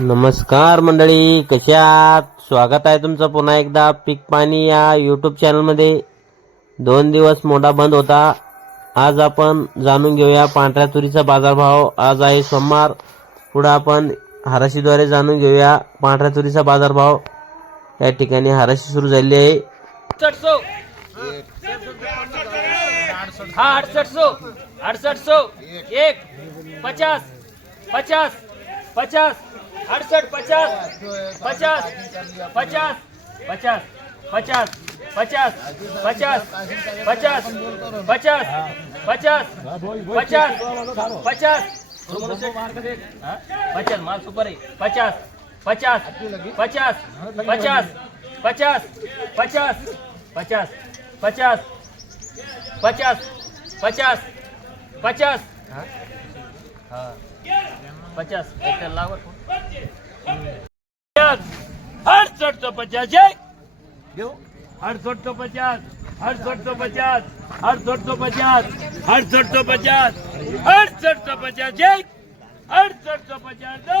नमस्कार मंडळी कशात स्वागत आहे तुमचं पुन्हा एकदा पीक पाणी या यूट्यूब चॅनलमध्ये दोन दिवस मोठा बंद होता. आज आपण जाणून घेऊया पांढऱ्या तुरीचा बाजारभाव. आज आहे सोमवार. पुढं आपण हाराशीद्वारे जाणून घेऊया पांढऱ्या तुरीचा बाजारभाव. या ठिकाणी हाराशी सुरू झाली आहे. पचास पचास पचास. अड़सठ पचास पचास पचास पचास पचास पचास पचास पचास पचास पचास पचास पचास हाँ? पचास माल सुपर है पचास पचास पचास पचास पचास पचास पचास पचास पचास पचास पचास हाँ અડસઠસો પચાસ અડસઠસો પચાસ અડસઠસો પચાસ અડસઠસો પચાસ અડસઠસો પચાસ અડસઠસો પચાસ એક અડસઠસો પચાસ દો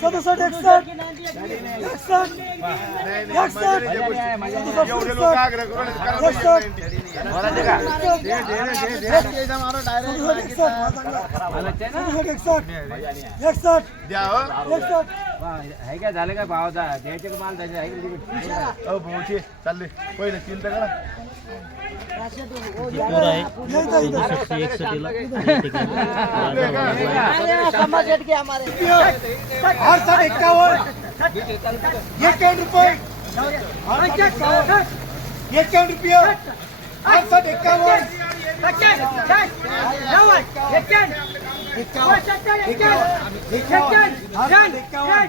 सदुसष्ट एकसठ आहे काय झालं काय भावाचा द्यायचे माल द्यायचे ऐकले चालले. पहिले चिंता करा. पोरं आहे एकशे एकसष्टीला और सर इक्यावन इक्यावन रुपये इक्यावन रुपये और सर इक्यावन इक्यावन इक्यावन इक्यावन इक्यावन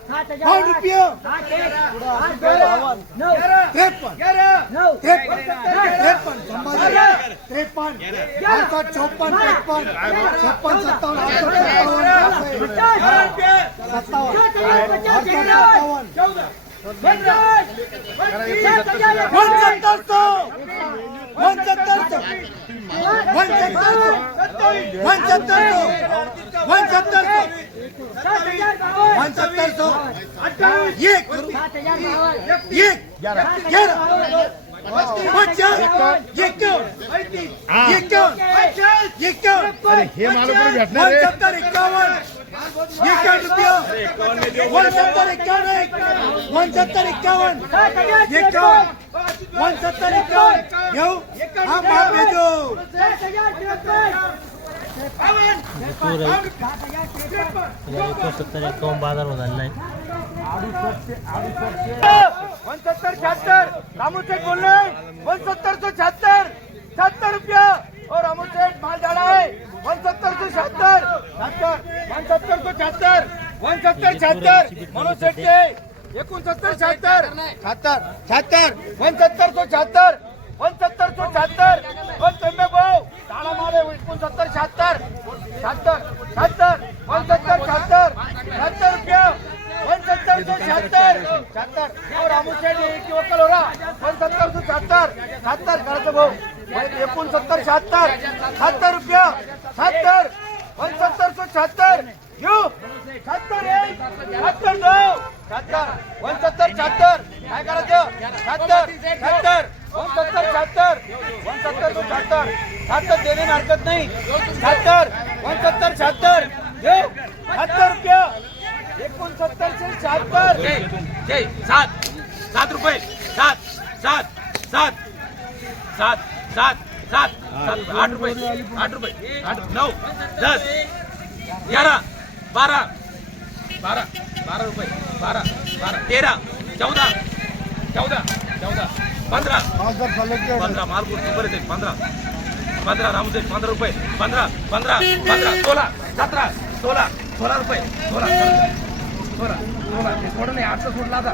बावन्न रुपये त्रेपन्न त्रेपन्न त्रेपन्न संभाजी त्रेपन्न अडसठ चौपन्न त्रेपन्न छप्पन सत्तावन्न सत्तावन्न सत्तावन्न हे मला कोणी भेटणार एकावन्न एकावन्न एकावन्न एकावन्न पंच्याहत्तर एकावन्न घेऊ. हा माल भेटू एकोणसत्तर एकावन्न बाजार झाला नाही पंच्याहत्तर शहात्तर. रामूसेठ बोलले. पंच्याहत्तर सौ शहात्तर. शहात्तर रुपया. और रामूसेठ माल डाला है पंच्याहत्तर सौ शहात्तर. शहात्तर. पंच्याहत्तर सौ शहात्तर. पंच्याहत्तर शहात्तर. मनोज शेटचे एकोणसत्तर शहात्तर. शहात्तर. शहात्तर. पंच्याहत्तर सौ शहात्तर. पंच्याहत्तर सौ शहात्तर. भाऊ माल आहे एकोणसत्तर शहात्तर. शहात्तर. शहात्तर. पंच्याहत्तर शहात्तर. शहात्तर रुपया. सत्तर शहात्तर. शहात्तर. और रामूशेठ की वक्कल हो रहा सत्तर सो शहात्तर. शहात्तर करायचं भाऊ. एकोणसत्तर शहात्तर. शहात्तर रुपया. शहात्तर. सत्तर सो शहात्तर. घेऊ. शहात्तर एक. शहात्तर दोन शहात्तर वन शहात्तर. काय करायचं? शहात्तर शहात्तर पंच्याहत्तर शहात्तर. पंच्याहत्तर सत्तर शहात्तर. शहात्तर देणे हरकत नाही. शहात्तर पंच्याहत्तर शहात्तर. घेऊ शहात्तर एकोणसत्तर एकोणसत्तरशे शहात्तर. सात. सात रुपये. सात सात सात. सात सात सात. सात आठ रुपये. आठ रुपये. आठ नऊ दस ग्यारह बारा बारा बारा रुपये बारा बारा. तेरा चौदा चौदा चौदा. पंधरा. पंधरा मालपूर सुपर येते पंधरा. पंधरा रामदेव पंधरा रुपये. पंधरा पंधरा पंधरा. सोळा सतरा सोळा सोळा रुपये. सोळा सोळा सोळा. हे सोडं नाही आजचं सोडला आता.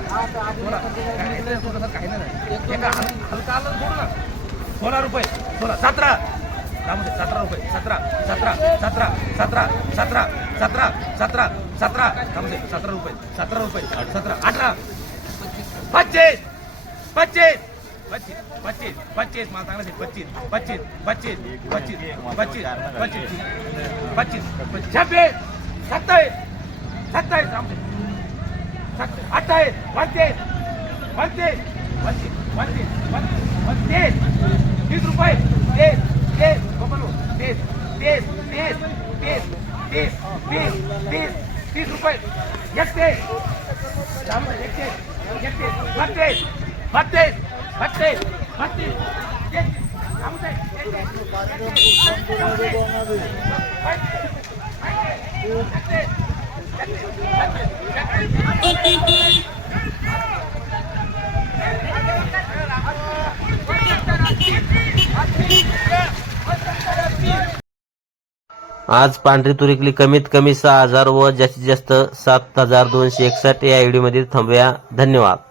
सोळा. काही नाही सोडलं तर काही नाही. एका हलका आलं सोड सोळा रुपये सोळा. सतरा त्यामध्ये सतरा रुपये सतरा सतरा सतरा सतरा सतरा सतरा सतरा सतरा त्यामध्ये सतरा रुपये सतरा रुपये सतरा अठरा पच्चीस पच्चीस पच्चीस पच्चीस पच्चीस मला चांगलं पच्चीस पच्चीस पच्चीस पच्चीस पच्चीस पच्चीस पच्चीस छब्बीस सत्तावीस सत्तावीस अठ्ठावीस पंचवीस पंचवीस पंचवीस पंचवीस पंचवीस तीस तीस रुपये तीस વીસ વીસ વીસ ત્રીસ રૂપિયા એકત્રીસ એકત્રીસ બત્રીસ બત્રીસ બત્રીસ બત્રીસ Thank you. आज पांढरी तुरीकली कमीत कमी सहा हजार व जास्तीत जास्त सात हजार दोनशे एकसष्ट या आयडी थांबूया. धन्यवाद.